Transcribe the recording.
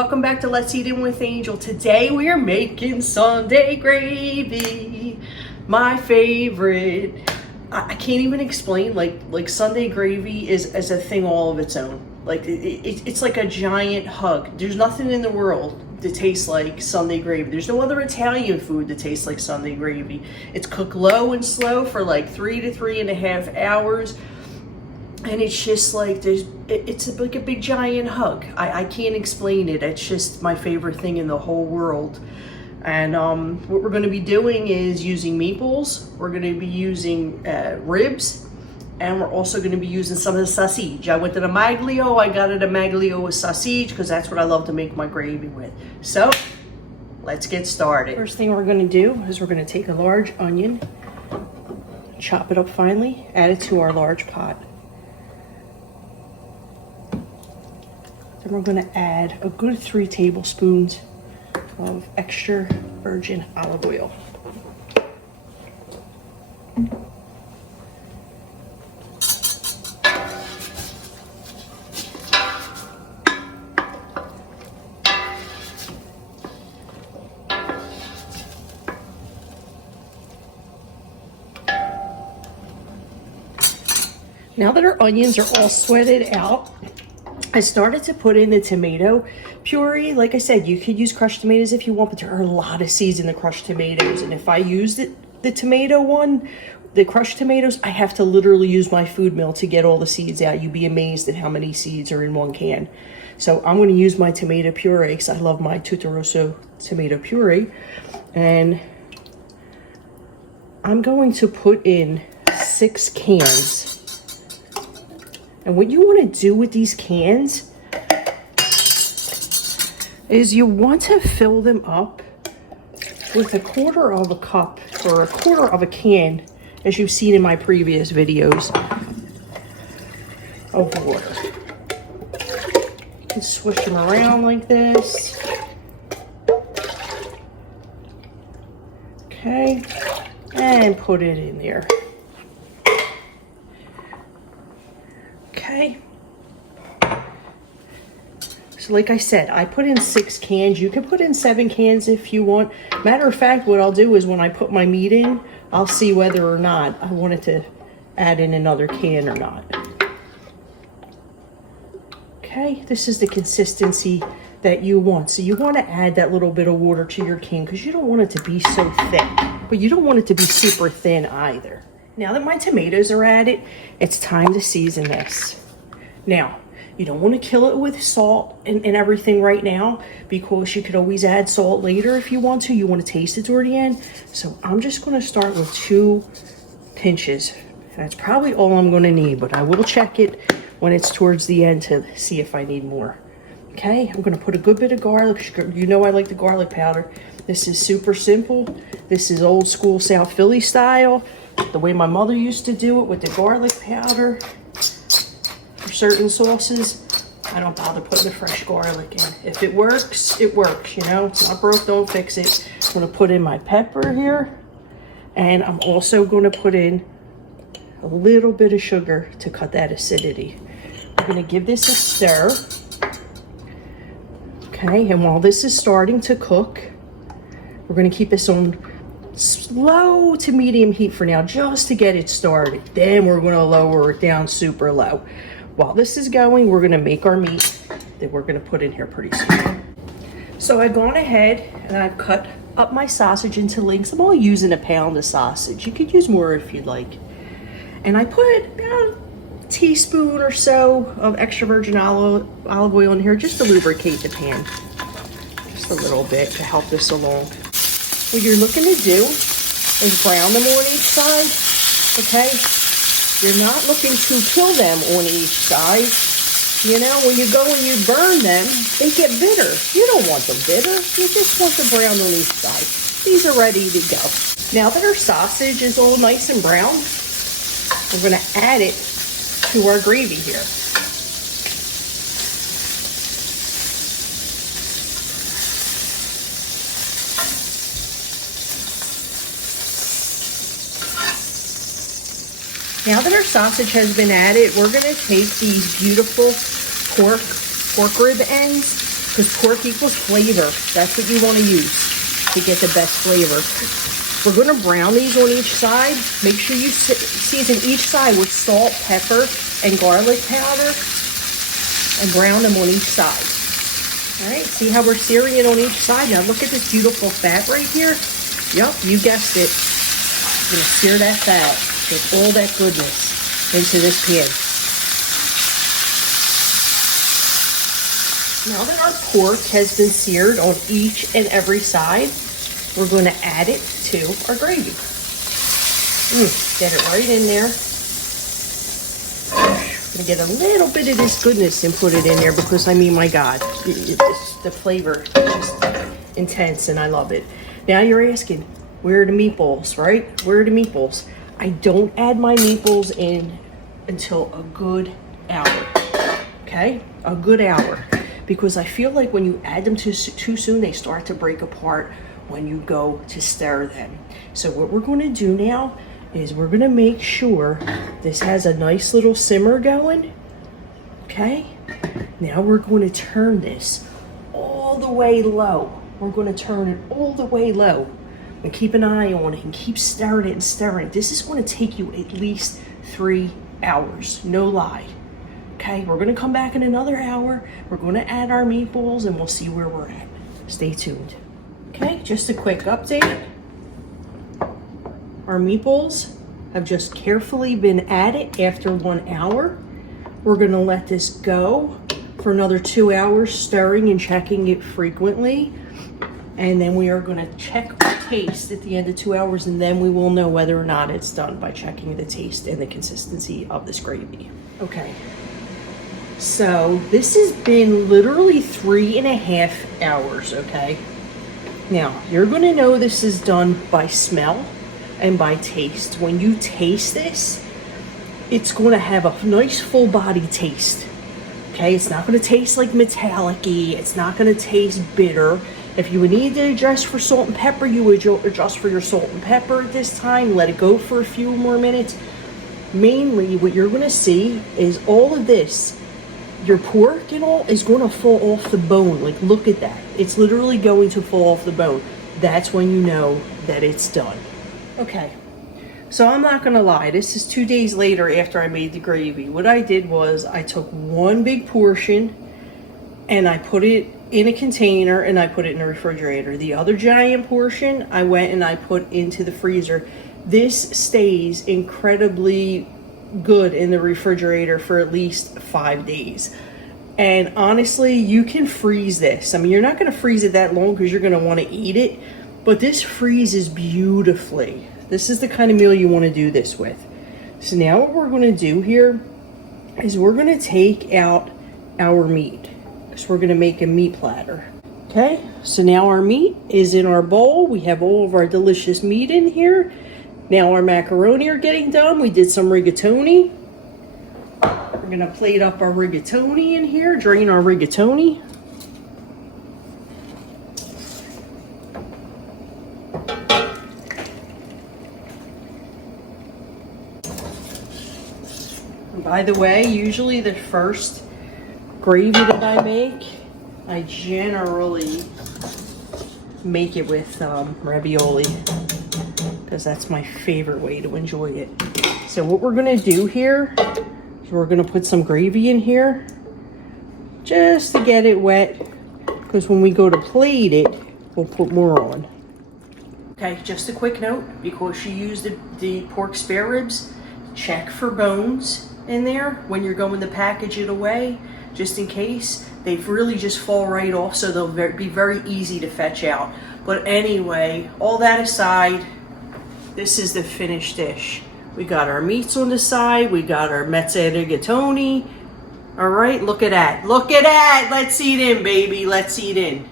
welcome back to Let's Eat In with Angel. Today we are making Sunday gravy, my favorite. I can't even explain, like Sunday gravy is a thing all of its own. Like it's like a giant hug. There's nothing in the world that tastes like Sunday gravy. There's no other Italian food that tastes like Sunday gravy. It's cooked low and slow for like 3 to 3.5 hours. And it's just like, it's like a big giant hug. I can't explain it. It's just my favorite thing in the whole world. And what we're going to be doing is using meatballs. We're going to be using ribs. And we're also going to be using some of the sausage. I went to the Maglio. I got it a Maglio with sausage because that's what I love to make my gravy with. So let's get started. First thing we're going to do is we're going to take a large onion, chop it up finely, add it to our large pot. Then we're going to add a good 3 tablespoons of extra virgin olive oil. Now that our onions are all sweated out, I started to put in the tomato puree. Like I said, you could use crushed tomatoes if you want, but there are a lot of seeds in the crushed tomatoes. And if I use the tomato one, the crushed tomatoes, I have to literally use my food mill to get all the seeds out. You'd be amazed at how many seeds are in one can. So I'm going to use my tomato puree because I love my Tutto Rosso tomato puree. And I'm going to put in 6 cans. And what you want to do with these cans is you want to fill them up with 1/4 of a cup or 1/4 of a can, as you've seen in my previous videos, of water. You can swish them around like this. Okay, and put it in there. Okay, so like I said, I put in 6 cans. You can put in 7 cans if you want. Matter of fact, what I'll do is when I put my meat in, I'll see whether or not I wanted to add in another can or not. Okay, this is the consistency that you want. So you want to add that little bit of water to your can because you don't want it to be so thick, but you don't want it to be super thin either. Now that my tomatoes are added, it's time to season this. Now, you don't want to kill it with salt and everything right now because you could always add salt later if you want to. You want to taste it toward the end. So I'm just going to start with 2 pinches. That's probably all I'm going to need, but I will check it when it's towards the end to see if I need more. Okay, I'm going to put a good bit of garlic. You know I like the garlic powder. This is super simple. This is old school South Philly style. The way my mother used to do it with the garlic powder. For certain sauces, I don't bother putting the fresh garlic in. If it works, it works, you know. It's not broke, don't fix it. I'm going to put in my pepper here. And I'm also going to put in a little bit of sugar to cut that acidity. I'm going to give this a stir. Okay, and while this is starting to cook, we're going to keep this on slow to medium heat for now, just to get it started. Then we're going to lower it down super low. While this is going, we're going to make our meat that we're going to put in here pretty soon. So I've gone ahead and I've cut up my sausage into lengths. I'm only using 1 pound of sausage. You could use more if you'd like. And I put about a teaspoon or so of extra virgin olive oil in here just to lubricate the pan. Just a little bit to help this along. What you're looking to do is brown them on each side, okay? You're not looking to kill them on each side. You know, when you go and you burn them, they get bitter. You don't want them bitter. You just want them brown on each side. These are ready to go. Now that our sausage is all nice and brown, we're going to add it to our gravy here. Now that our sausage has been added, we're going to take these beautiful pork rib ends, because pork equals flavor. That's what you want to use to get the best flavor. We're going to brown these on each side. Make sure you season each side with salt, pepper, and garlic powder, and brown them on each side. All right, see how we're searing it on each side? Now look at this beautiful fat right here. Yep, you guessed it. I'm going to sear that fat with all that goodness into this pan. Now that our pork has been seared on each and every side, we're going to add it to our gravy. Get it right in there. I'm going to get a little bit of this goodness and put it in there because, I mean, my God, the flavor is just intense and I love it. Now you're asking, where are the meatballs, right? Where are the meatballs? I don't add my meatballs in until a good hour, okay? A good hour. Because I feel like when you add them too soon, they start to break apart when you go to stir them. So what we're going to do now is we're going to make sure this has a nice little simmer going. Okay? Now we're going to turn this all the way low. We're going to turn it all the way low. And keep an eye on it and keep stirring it and stirring it. This is going to take you at least 3 hours. No lie. Okay, we're going to come back in another hour. We're going to add our meatballs and we'll see where we're at. Stay tuned. Okay, just a quick update. Our meatballs have just carefully been added after 1 hour. We're going to let this go for another 2 hours, stirring and checking it frequently. And then we are going to check our taste at the end of 2 hours, and then we will know whether or not it's done by checking the taste and the consistency of this gravy. Okay. So this has been literally 3.5 hours, okay? Now, you're going to know this is done by smell and by taste. When you taste this, it's going to have a nice full body taste, okay? It's not going to taste like metallic-y. It's not going to taste bitter. If you would need to adjust for salt and pepper, you would adjust for your salt and pepper at this time. Let it go for a few more minutes. Mainly, what you're going to see is all of this, your pork and all, is going to fall off the bone. Like, look at that. It's literally going to fall off the bone. That's when you know that it's done. Okay, so I'm not going to lie. This is 2 days later after I made the gravy. What I did was I took one big portion and I put it in a container and I put it in the refrigerator. The other giant portion I went and I put into the freezer. This stays incredibly good in the refrigerator for at least 5 days. And honestly, you can freeze this. I mean, you're not going to freeze it that long because you're going to want to eat it, but this freezes beautifully. This is the kind of meal you want to do this with. So now what we're going to do here is we're going to take out our meat because we're going to make a meat platter. Okay, so now our meat is in our bowl. We have all of our delicious meat in here. Now our macaroni are getting done. We did some rigatoni. We're going to plate up our rigatoni in here, drain our rigatoni. And by the way, usually the first gravy that I make, I generally make it with ravioli, because that's my favorite way to enjoy it. So what we're going to do here is we're going to put some gravy in here just to get it wet, because when we go to plate it, we'll put more on. Okay, just a quick note, because you use the pork spare ribs, check for bones in there when you're going to package it away, just in case. They really just fall right off, so they'll be very easy to fetch out. But anyway, all that aside, this is the finished dish. We got our meats on the side. We got our mezza rigatoni. All right, look at that. Look at that. Let's eat in, baby. Let's eat in.